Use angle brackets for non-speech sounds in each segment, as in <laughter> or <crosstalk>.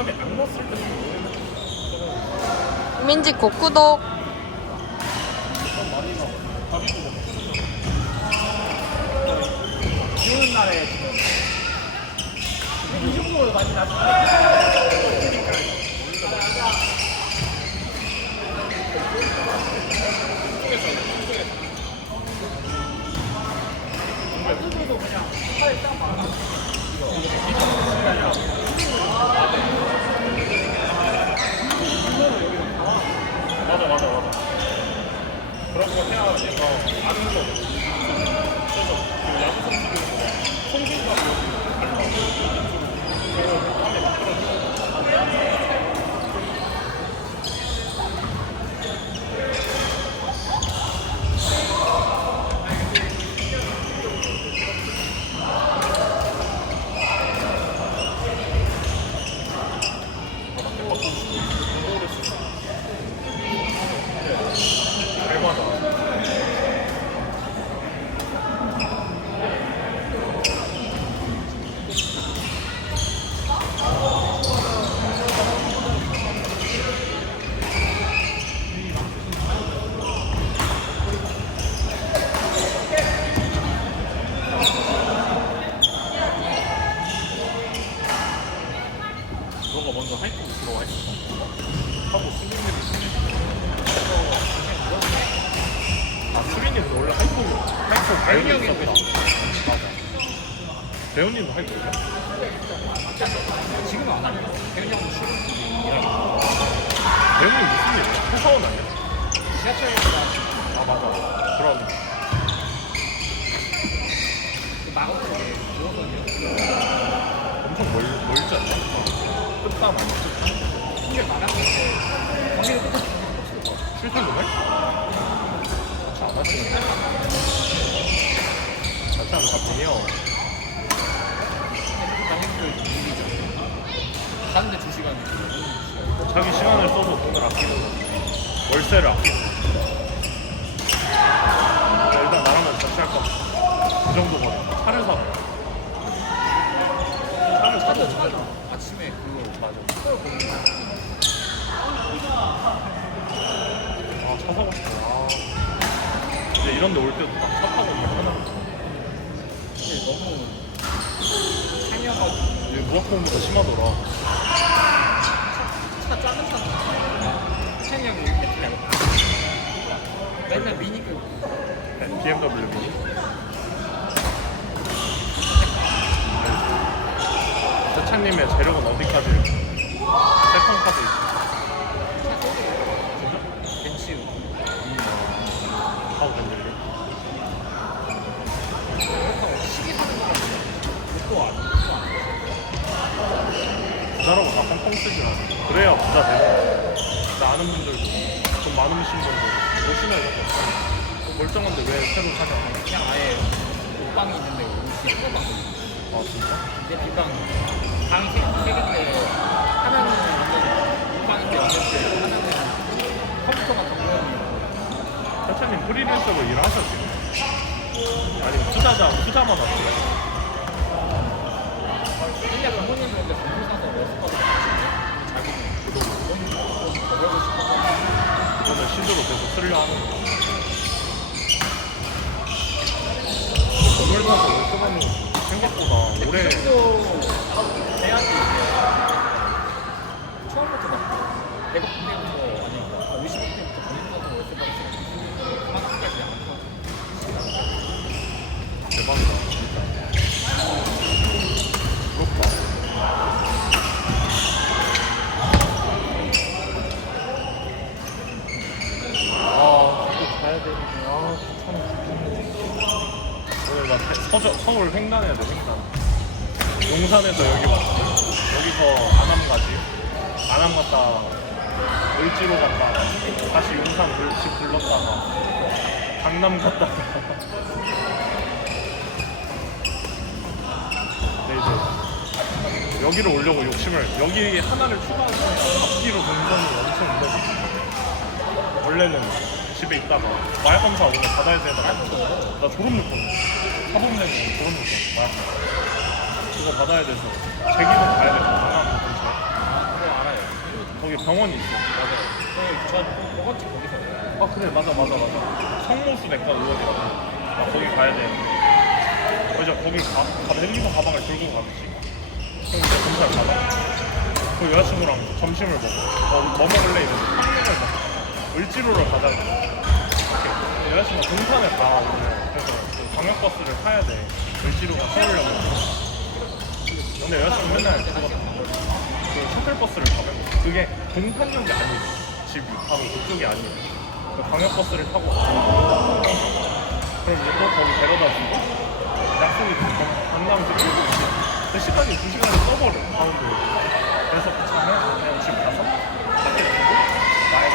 땀이 안 났을 때. 민지 고구독. 비 오는 날에. 이 정도로 많이 나서 맞아 맞아 맞아. 그런 거 해야 얘가 아는 거. 그래서 선수들도 송진감 여기 잘 맞아. 너가 먼저 하이킹 들어와 있어. 하고 수빈님이 아 수빈님은 원래 하이킹 하이킹 배우형이 있었다. 맞아. 배우님도 하이킹이야? 지금은 안 하니까 대현이 형도 지금 배우님 무슨 일이야? 회사원 아니야? 지하철에서 아 맞아. 그럼 나가서 누워서 엄청 멀 멀지 않나? 끝담 아니야? 신경 많았는데 거기를 끝까지 출퇴근을? 같이 안 하시는 같이 하면 바쁘네요. 가는데 두 시간이고 자기 시간을 써서 돈을 아끼는 거. 월세를 아끼는 거. 야, 일단 나랑은 같이 할 거야. 그 정도거든. 차를 사. 차를 사도 차도 차도 아침에 그거 맞아. 아, 차 사고 싶다. 아. 근데 이런 데 올 때도 딱 차 타고 오면 편하다. 근데 너무 생겨가지고 이게 무학공보다 심하더라. 차 작은 차는 태현이 형이 이렇게 타고 맨날 미니 끌고 BMW 미니? 세차님의 재력은 어디까지? 세컨 카드 벤츠 타고 다니는 그렇다고 시계 사는 거 로또 안 부자라고 다 펑펑 쓰지 마. 그래야 부자 되고. 나 아는 분들도 분들 보시면 이런 거 없잖아. 뭐 멀쩡한데 왜 새로 사냐? 그냥 아예 옷방이 있는데 옷이 방아 진짜? 내 뒷방 방이 세, 세 개인데 하나는 완전 옷방인데 완전 하나는 컴퓨터 같은 거 세차님 프리랜서로 일하셔 지금? 아니면 투자자 투자만 하세요? 일년 부모님 그런데 정보 사서 월급받고 자기는 그동안 더 벌고 싶어서 그거는 쓰려 하는 거. 건물 월급하는 거. 생각보다 오래 또 해야지. 이제 처음부터 막 100억 때부터 아니고 50억 때부터 본인 사서 월급받고 싶어서 그만큼까지 안 커. 대박이다 진짜. 부럽다. 아, 또 가야 되는데, 아, 참. 오늘 나 태- 서저, 서울 횡단해야 돼, 횡단. 용산에서 여기 왔어. 여기서 안암 가지. 안암 갔다 을지로 갔다. 다시 용산 물- 집 들렀다가 강남 갔다가. <laughs> 네, 이제 여기를 오려고 욕심을 여기 하나를 추가하면 앞뒤로 동선이 엄청 이어지 원래는 집에 있다가 마약 검사 오늘 받아야 되다가 나 졸업 늦거든 사범 내고 졸업 늦거든 마약 검사 그거 받아야 돼서. 제기는 가야 돼서. 강남 아, 그거 알아요. 거기 병원이 있어. 맞아요. 저 먹었지 거기서. 아 그래. 맞아 맞아 맞아. 성모수 내과 의원이라고. 나 거기 가야 돼. 그래서 거기 가, 가 헬기서 가방을 들고 가겠지 그럼 이제 검사를 받아 그 여자친구랑 점심을 먹어. 어, 뭐 먹을래? 이러면 탕면을 먹어. 을지로를 가자 이렇게. 여자친구가 동탄에 가 오늘 그래서 그 광역버스를 타야 돼. 을지로가 서울역에 근데 여자친구 맨날 그거 그 셔틀버스를 타면 그게 동탄역이 아니에요. 집이 바로 그쪽이 아니에요. 그 광역버스를 타고. 그럼 이제 또 거기 데려다 주고 약속이 그 강남 집 7시 그 시간이 2시간을 써버려 가운데. 그래서 그 차에 그냥 집 가서 밖에 두고 나에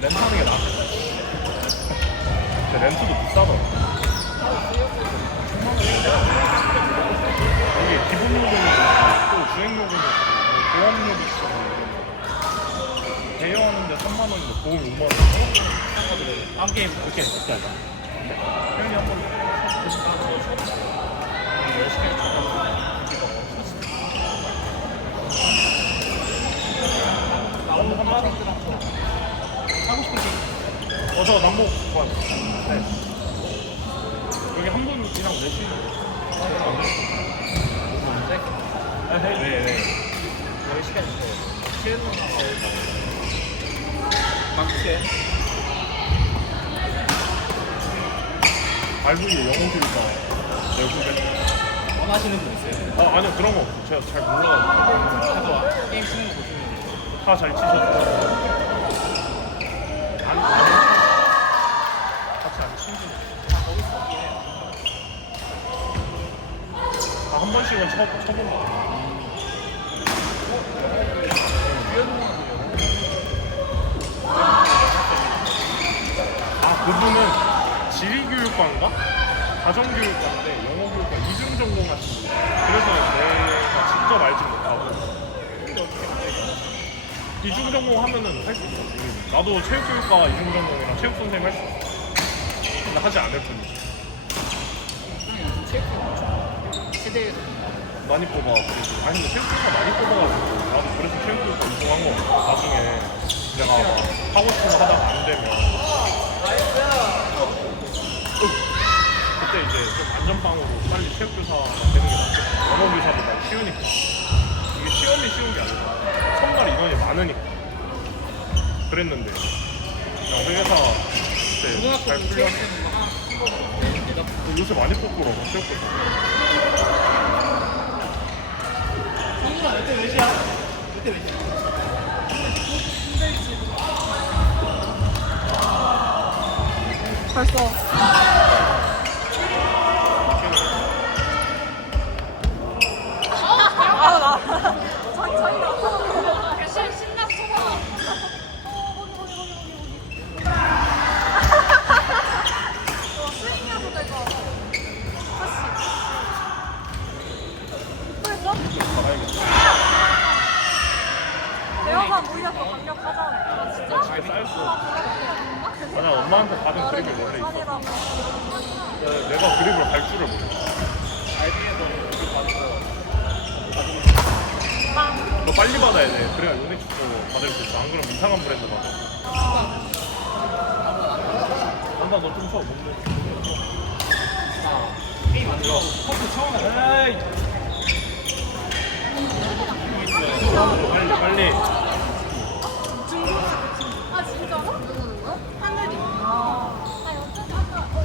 렌트하는 게 근데 렌트도 비싸더라 이게 기본 요금이 있고 또 주행 요금이 있고 뭐 보험료도 있어 대여하는데 3만 원인데 보험 6만 원. 다음 게임 그렇게 그렇게 하자 형이 한번 열심히 남북 한 마리 하고 싶은 게 어저 남북 좋아요 네. 여기 한 분이랑 내시 네, 네, 네. 여기 시간 있어요. 시에는 나가고. 막시에. 영어 교육과 외국에 원하시는 분 있어요? 어 아니요 그런 거. 제가 잘 몰라가지고 가서 게임 치는 거 보시면 다잘 치셔서 안, 안 같이 안 친구 다 거기서 없긴 해요. 쳐본 거 같아요 아 그분은 지리교육과인가? 가정교육과인데 영어교육과 이중 전공하신 분 그래서 내가 직접 알지 못하고. 이중 전공하면은 할 수 있어. 나도 체육교육과 이중 전공이랑 체육 선생 님 할 수 있어. 근데 하지 않을 뿐이지. 체육 세대에서 많이 뽑아. 그리고 아니 근데 체육교육과 많이 뽑아가지고 나도 그래서 체육교육과 이동한 거 나중에 내가 막 하고 싶은 거 하다가 안 되면. 그때 이제 좀 안전빵으로 빨리 체육교사가 되는 게 낫겠다. 영어교사보다 쉬우니까. 이게 시험이 쉬운 게 아니라 첫날 인원이 많으니까. 그랬는데 그냥 회사 그때 잘 체육생도 요새 많이 뽑더라고 체육교사 벌써. 아, 나. 자기, 자기 나. 신, 신났어. 스윙이어도 될것 같아. 그랬어? 가야겠다 대화가 모이어서 강력하잖아. 아, 진짜? 집에 쌓였어 아 나 엄마한테 받은 그림이 원래 있어 내가 그림을 갈 줄을 몰라 너 빨리 받아야 돼 그래야 요네축도 받을 수 있어 안 그러면 이상한 브랜드 받아 엄마 너좀 쳐? 게임 안 들어. 커프 처음 해. 에이 빨리 빨리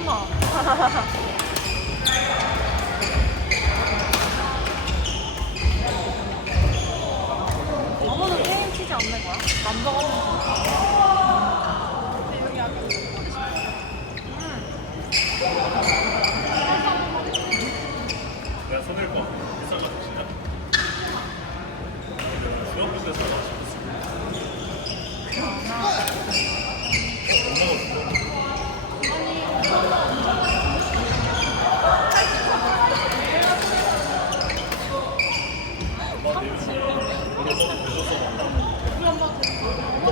어머. <laughs> 어머는 게임 치지 않는 거야? 남자가 하는 거. 근데 손댈 거 비싼 거 드시나? 수영분들 사가지고